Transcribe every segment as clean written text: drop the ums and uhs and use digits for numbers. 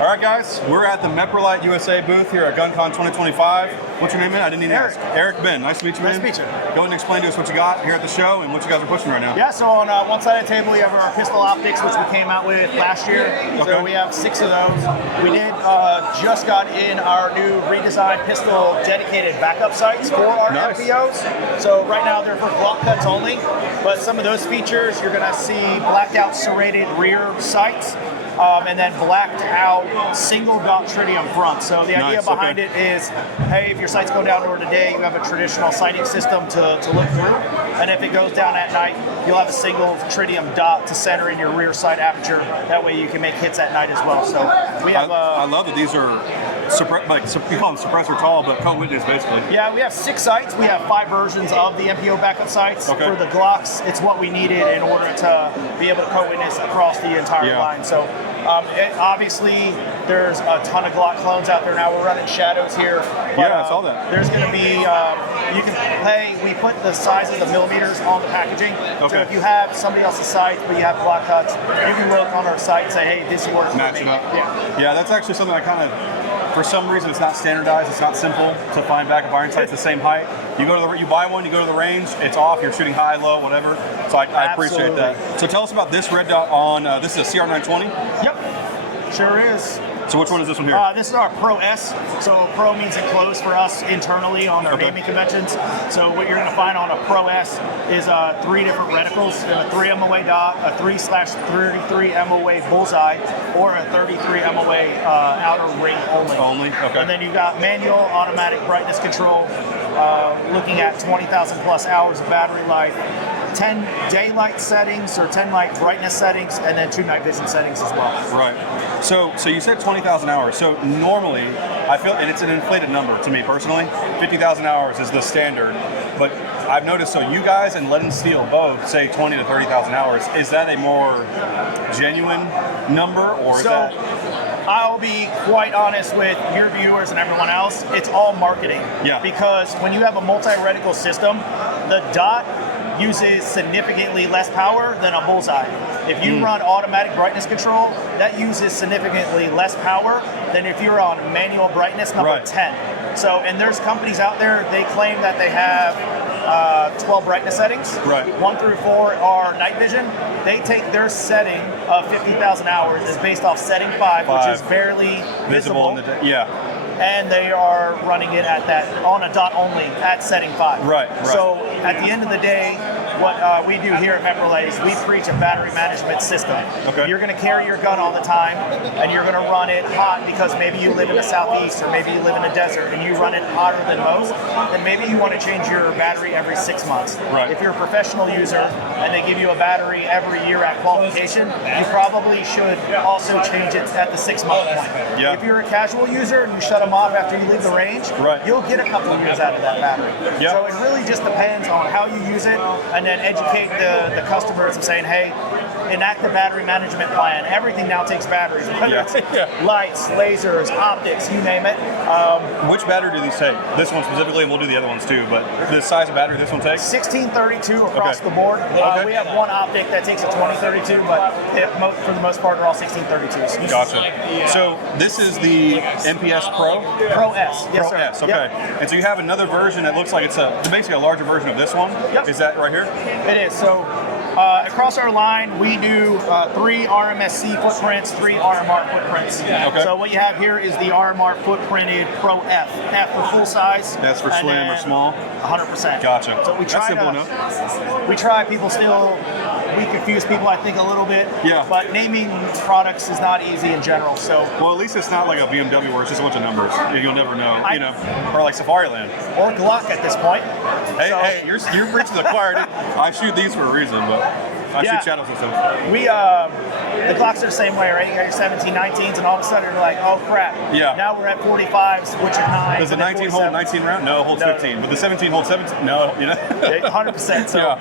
All right, guys, we're at the Meprolite USA booth here at GUNCON 2025. What's your name, man? I didn't even ask. Eric Ben. Nice to meet you, man. Nice to meet you. Go ahead and explain to us what you got here at the show and what you guys are pushing right now. Yeah, so on one side of the table, we have our pistol optics, which we came out with last year. Okay. So we have 6 of those. We just got in our new redesigned pistol dedicated backup sights for our MVPOs. So right now they're for Glock cuts only, but some of those features you're going to see blacked out serrated rear sights. And then blacked out single dot tritium front. So the idea behind it is, hey, if your sights go down during the day, you have a traditional sighting system to look through. And if it goes down at night, you'll have a single tritium dot to center in your rear sight aperture. That way you can make hits at night as well. So we have. I love that these are you call them suppressor tall, but co-witness basically. Yeah, we have 6 sights. We have 5 versions of the MTO backup sights. Okay. For the Glocks, it's what we needed in order to be able to co-witness across the entire line. So obviously, there's a ton of Glock clones out there now. We're running shadows here. But, I saw that. There's going to be, you can play, we put the sizes of millimeters on the packaging. Okay. So if you have somebody else's sight, but you have Glock cuts, you can look on our site and say, hey, this works. Match it up. Yeah, that's actually something I kind of, for some reason, it's not standardized. It's not simple to find backup iron sights the same height. You go to you buy one, you go to the range, it's off. You're shooting high, low, whatever. So I appreciate that. So tell us about this red dot on. This is a CR920. Yep, sure is. So which one is this one here? This is our Pro S. So Pro means enclosed for us internally on our naming conventions. So what you're going to find on a Pro S is 3 different reticles, a 3 MOA dot, a 3/33 MOA bullseye, or a 33 MOA outer ring only. Okay. And then you've got manual automatic brightness control, looking at 20,000 plus hours of battery life, 10 daylight settings or 10 light brightness settings, and then 2 night vision settings as well. Right. So you said 20,000 hours. So normally, I feel, and it's an inflated number to me personally, 50,000 hours is the standard. But I've noticed, so you guys and Lead and Steel both say 20 to 30,000 hours. Is that a more genuine number, or is that? I'll be quite honest with your viewers and everyone else, it's all marketing. Yeah. Because when you have a multi-reticle system, the dot uses significantly less power than a bullseye. If you run automatic brightness control, that uses significantly less power than if you're on manual brightness number 10. So, and there's companies out there, they claim that they have 12 brightness settings. 1 through 4 are night vision. They take their setting of 50,000 hours is based off setting 5, which is barely visible. And they are running it at that, on a dot only, at setting 5. So at the end of the day, what we do here at Meprolite is we preach a battery management system. You're going to carry your gun all the time, and you're going to run it hot because maybe you live in the southeast or maybe you live in the desert and you run it hotter than most, then maybe you want to change your battery every 6 months. If you're a professional user and they give you a battery every year at qualification, you probably should also change it at the 6-month point. If you're a casual user and you shut them off after you leave the range, you'll get a couple of years out of that battery. So it really just depends on how you use it, and then educate the customers of saying, hey, enact the battery management plan. Everything now takes batteries, whether it's lights, lasers, optics, you name it. Which battery do these take? This one specifically, and we'll do the other ones too, but the size of battery this one takes? 1632 across the board. We have one optic that takes a 2032, but for the most part, they're all 1632s. Gotcha. So this is the MPS Pro? Pro S, yes Pro sir. S, okay. And so you have another version that looks like it's basically a larger version of this one? Is that right here? It is. So across our line, we do 3 RMSC footprints, 3 RMR footprints. So what you have here is the RMR footprinted Pro F. F for full size. That's for slim or small? 100%. Gotcha. So we try That's simple enough. We try, people still, we confuse people I think a little bit. But naming products is not easy in general. So well, at least it's not like a BMW where it's just a bunch of numbers. You'll never know, you know, or like Safariland. Or Glock at this point. Hey, you're preaching to the choir. I shoot these for a reason, but I shoot shadows and stuff. We, the Glocks are the same way, right? You got your 17, 19s, and all of a sudden you're like, oh crap. Now we're at 45s, which are 9s. Does the 19 hold 19 round? No, it holds 15. But the 17 holds 17? No, you know? 100%. So,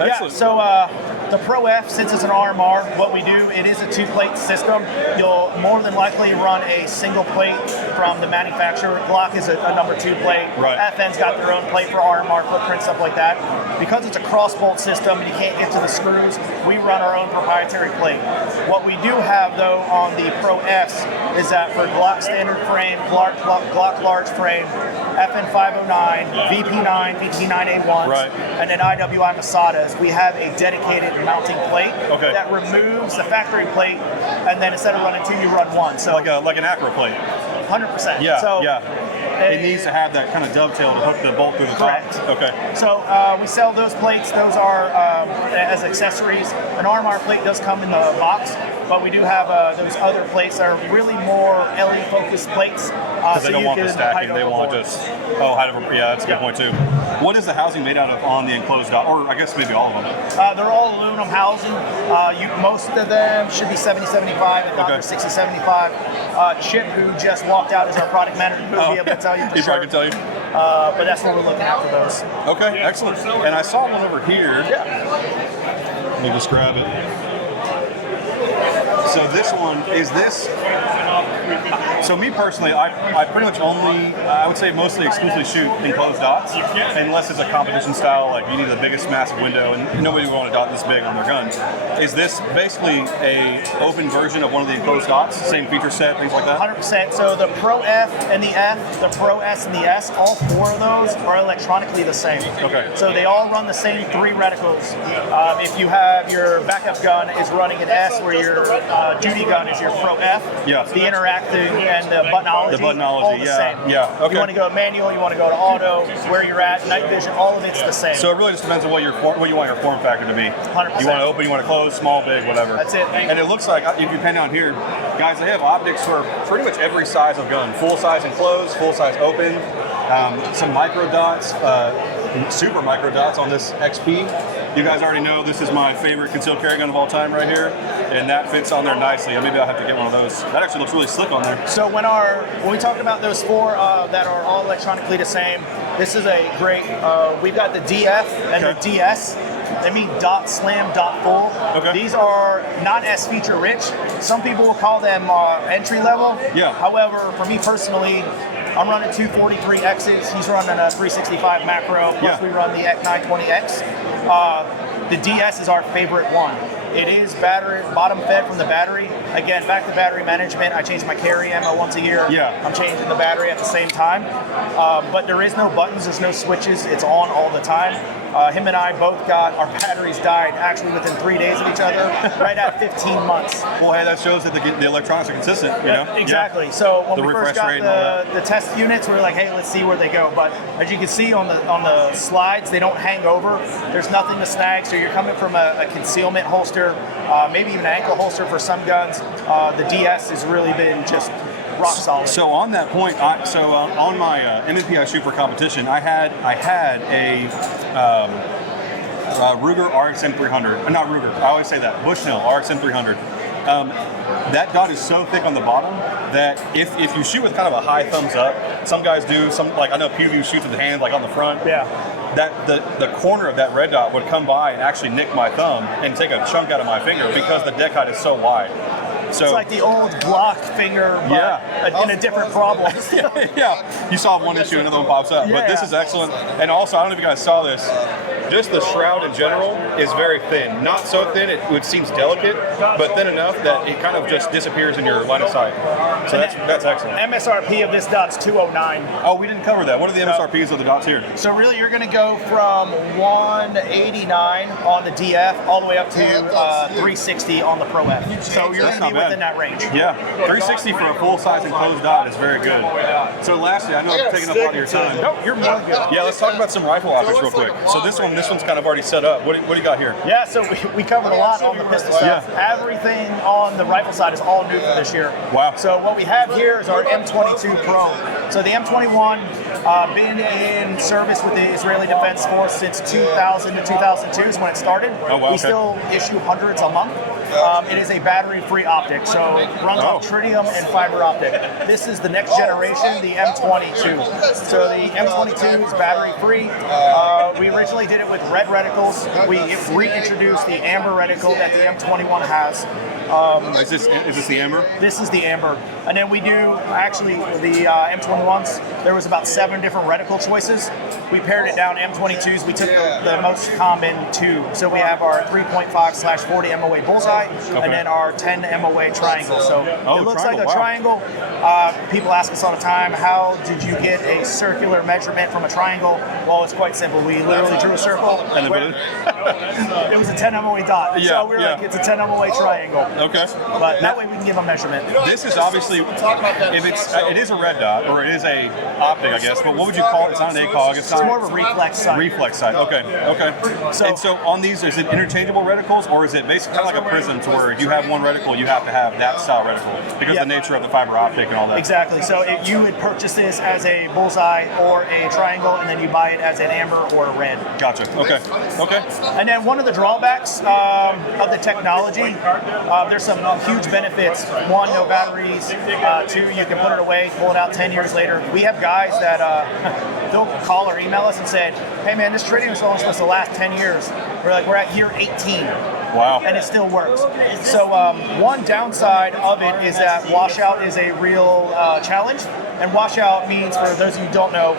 Excellent. So The Pro F, since it's an RMR, what we do, it is a 2-plate system. You'll more than likely run a single plate from the manufacturer. Glock is a number 2 plate. Right. FN's got their own plate for RMR footprint, stuff like that. Because it's a cross-bolt system and you can't get to the screws, we run our own proprietary plate. What we do have, though, on the Pro Fs is that for Glock standard frame, Glock large frame, FN 509, VP9, VT9A1s, right. and then IWI Masadas, we have a dedicated mounting plate that removes the factory plate, and then instead of running 2, you run 1. So like an acro plate. 100%. Yeah, so, It needs to have that kind of dovetail to hook the bolt through the correct. top. Okay. So we sell those plates. Those are as accessories. An RMR plate does come in the box, but we do have those other plates that are really more LE focused plates. Because they don't want the stacking. They want just height over. Yeah, that's a good point too. What is the housing made out of on the enclosed dot? Or I guess maybe all of them. They're all aluminum housing. Most of them should be 70-75, and not 60-75. Chip, who just walked out as our product manager, who will be able to tell you for he sure. probably can tell you. But that's what we're looking at for those. Okay, excellent. And I saw one over here. Yeah. Let me just grab it. So this one, is this... So me personally, I pretty much only, I would say mostly exclusively shoot enclosed dots, unless it's a competition style, like you need the biggest massive window, and nobody would want a dot this big on their gun. Is this basically a open version of one of the enclosed dots, same feature set, things like that? 100%. So the Pro F and the F, the Pro S and the S, all 4 of those are electronically the same. Okay. So they all run the same 3 reticles. If you have your backup gun is running an S, where your duty gun is your Pro F, yeah. The interactive and the buttonology, all the same. Yeah, okay. You want to go manual, you want to go to auto, where you're at, night vision, all of it's the same. So it really just depends on what you want your form factor to be. 100%. You want to open, you want to close, small, big, whatever. That's it. And it looks like, if you pan down here, guys, they have optics for pretty much every size of gun. Full size enclosed, full size open, some micro dots, super micro dots on this XP. You guys already know this is my favorite concealed carry gun of all time right here, and that fits on there nicely. Maybe I'll have to get one of those. That actually looks really slick on there. So when we talk about those 4 that are all electronically the same, this is a great, we've got the DF and the DS. They mean dot slam, dot full. Okay. These are not as feature rich. Some people will call them entry level. Yeah. However, for me personally, I'm running 2 43Xs. He's running a 365 macro. Plus we run the 920X. The DS is our favorite one. It is battery bottom fed from the battery. Again, back to battery management. I change my carry ammo once a year. Yeah. I'm changing the battery at the same time. But there is no buttons. There's no switches. It's on all the time. Him and I both got our batteries died actually within 3 days of each other, right at 15 months. Well, hey, that shows that the electronics are consistent, you know? Exactly. Yeah. So when the we first got the test units, we were like, hey, let's see where they go. But as you can see on the slides, they don't hang over. There's nothing to snag. So you're coming from a concealment holster, maybe even an ankle holster for some guns. The DS has really been just rock solid. So on that point, on my MVPO I shoot for competition, I had a Ruger RXM 300. Not Ruger. I always say that. Bushnell RXM 300. That dot is so thick on the bottom that if you shoot with kind of a high thumbs up, some guys do. Some, like I know PV shoots with the hand like on the front. Yeah. That the corner of that red dot would come by and actually nick my thumb and take a chunk out of my finger because the deck height is so wide. So, it's like the old Glock finger, but in a different problem. Yeah, you solve one issue, another one pops up. But this is excellent. And also, I don't know if you guys saw this, just the shroud in general is very thin. Not so thin it seems delicate, but thin enough that it kind of just disappears in your line of sight. So that's excellent. MSRP of this dot's $209. Oh, we didn't cover that. What are the MSRPs of the dots here? So really, you're going to go from $189 on the DF all the way up to $360 on the Pro F. So you're going to be within that range. Yeah, $360 for a full-size enclosed dot is very good. So lastly, I know I'm taking up a lot of your time. No, you're more good. Yeah, let's talk about some rifle optics real quick. So this one's kind of already set up. What do you got here? Yeah, so we covered a lot on the pistol stuff. Yeah. Everything on the rifle side is all new for this year. Wow. So what we have here is our M22 Pro. So the M21, been in service with the Israeli Defense Force since 2000 to 2002 is when it started. Oh, wow, we still issue hundreds a month. It is a battery-free optic, so it runs on tritium and fiber optic. This is the next generation, the M22. So the M22 is battery-free. We originally did it with red reticles. We reintroduced the amber reticle that the M21 has. Is this the amber? This is the amber. And then we do, actually, the M21s, there was about 7 different reticle choices. We pared it down to M22s. We took the most common 2. So we have our 3.5/40 MOA bullseye, and then our 10 MOA triangle. So it looks like a triangle. People ask us all the time, how did you get a circular measurement from a triangle? Well, it's quite simple. We literally drew a circle. And it was a 10 MOA dot. So we were like, it's a 10 MOA triangle. Okay. But that way we can give a measurement. This is obviously, if it is a red dot, or it is a optic, I guess, but what would you call it? It's not an ACOG. It's more of a reflex sight. Reflex sight. Okay. So on these, is it interchangeable reticles, or is it basically kind of like a prism, to where if you have one reticle, you have to have that style reticle because of the nature of the fiber optic and all that? Exactly. So if you would purchase this as a bullseye or a triangle, and then you buy it as an amber or a red. Gotcha. Okay. And then one of the drawbacks of the technology, there's some huge benefits. 1, no batteries. 2, you can put it away, pull it out 10 years later. We have guys that they'll call or email us and said, hey man, this tritium is only supposed to last 10 years. We're at year 18. Wow. And it still works. So one downside of it is that washout is a real challenge. And washout means, for those of you who don't know,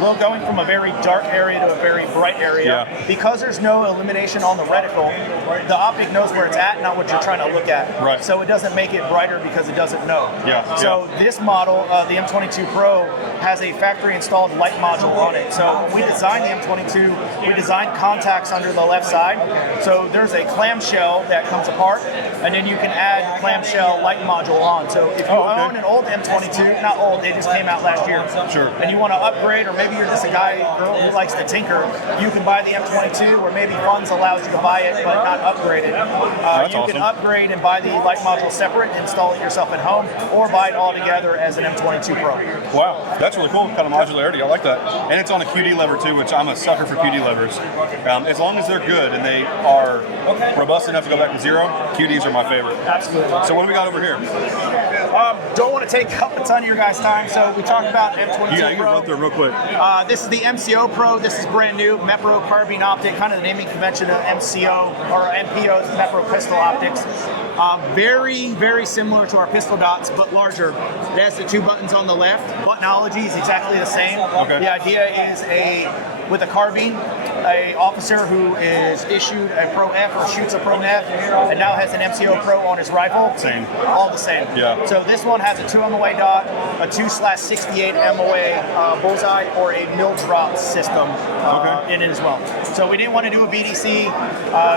we're going from a very dark area to a very bright area. Because there's no illumination on the reticle, the optic knows where it's at, not what you're trying to look at. Right. So it doesn't make it brighter because it doesn't know. So this model, the M22 Pro, has a factory installed light module on it. So when we designed the M22, we designed contacts under the left side. So there's a clamshell that comes apart, and then you can add clamshell light module on. So if you own an old M22, not old, they just came out last year. And you want to upgrade, or maybe you're just a guy or girl who likes to tinker, you can buy the M22, or maybe funds allows you to buy it but not upgrade it. You can upgrade and buy the light module separate, install it yourself at home, or buy it all together as an M22 Pro. Wow, that's really cool, kind of modularity. I like that. And it's on a QD lever too, which I'm a sucker for QD levers. As long as they're good and they are robust enough to go back to 0, QDs are my favorite. Absolutely. So what do we got over here? Don't want to take up a ton of your guys' time, so we talked about M22 you can Pro. run through real quick. This is the MCO Pro. This is brand new, Mepro carbine optic, kind of the naming convention of MCO or MPOs, Mepro pistol optics. Very, very similar to our pistol dots, but larger. It has the 2 buttons on the left. Buttonology is exactly the same. The idea is with a carbine, an officer who is issued a Pro F or shoots a Pro F and now has an MCO Pro on his rifle. Same. All the same. So this one has a 2 MOA dot, a 2/68 MOA bullseye, or a mill drop system in it as well. So we didn't want to do a BDC.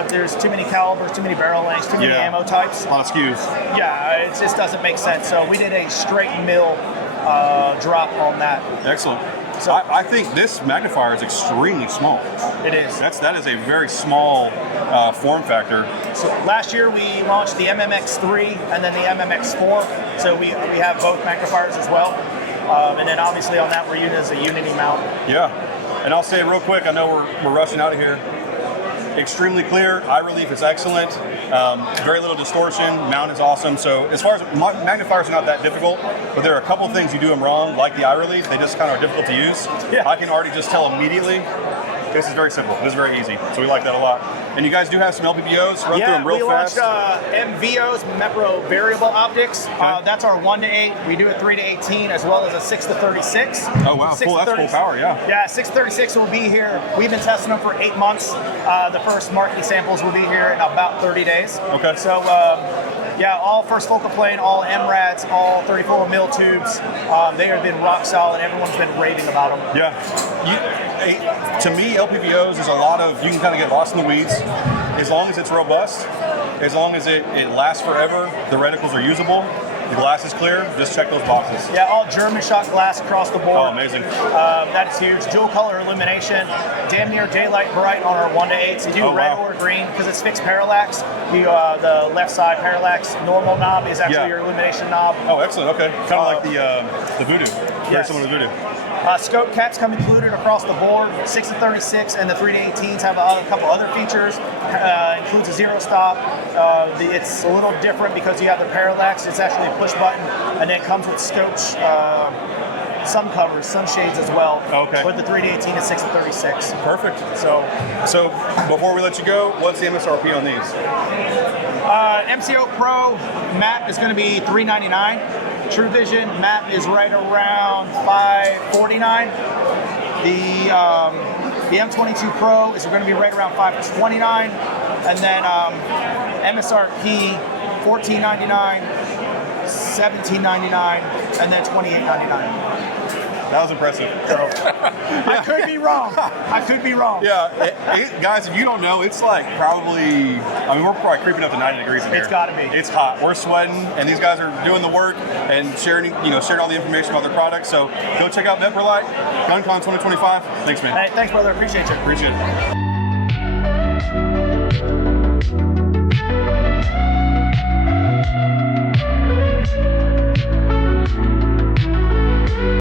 There's too many calibers, too many barrel lengths, too many ammo types. A lot of SKUs. It just doesn't make sense. So we did a straight mill drop on that. Excellent. So I think this magnifier is extremely small. It is. That is a very small form factor. So last year we launched the MMX3 and then the MMX4. So we have both magnifiers as well. And then obviously on that we're using as a Unity mount. And I'll say real quick, I know we're rushing out of here. Extremely clear, eye relief is excellent, very little distortion, mount is awesome. So as far as magnifiers are not that difficult, but there are a couple of things you do them wrong, like the eye relief, they just kind of are difficult to use. I can already just tell immediately, this is very simple, this is very easy, so we like that a lot. And you guys do have some LPVOs, run through them real fast. We launched MVOs, Mepro variable optics. That's our 1 to 8. We do a 3 to 18 as well as a 6 to 36. Oh wow, cool, that's full power, Yeah, 6 to 36 will be here. We've been testing them for 8 months. The first marketing samples will be here in about 30 days. So all first focal plane, all MRADs, all 34 mil tubes. They have been rock solid. Everyone's been raving about them. To me, LPVOs is a lot of, you can kind of get lost in the weeds. As long as it's robust, as long as it lasts forever, the reticles are usable, the glass is clear, just check those boxes. All German shot glass across the board. Oh, amazing. That is huge. Dual color illumination, damn near daylight bright on our 1 to 8s. You do red or green because it's fixed parallax. The left side parallax normal knob is actually your illumination knob. Oh, excellent. Okay. Kind of like the Voodoo. Very similar to Voodoo. Scope caps come included across the board. 6 to 36 and the 3 to 18s have a couple other features. Includes a zero stop. It's a little different because you have the parallax. It's actually a push button, and then it comes with scope sun covers, sunshades as well. Okay. With the 3 to 18 and 6 to 36. Perfect. So before we let you go, what's the MSRP on these? MTO Pro map is going to be $399. True Vision map is right around $549. The M22 Pro is going to be right around $529, and then MSRP $1499, $1799, and then $2899. That was impressive. So, I could be wrong. I could be wrong. Yeah, guys, if you don't know, it's like probably, we're probably creeping up to 90 degrees in here. It's got to be. It's hot. We're sweating, and these guys are doing the work and sharing all the information about their products. So go check out Netperlight, GUNCON 2025. Thanks, man. Hey, thanks, brother. Appreciate you. Appreciate it.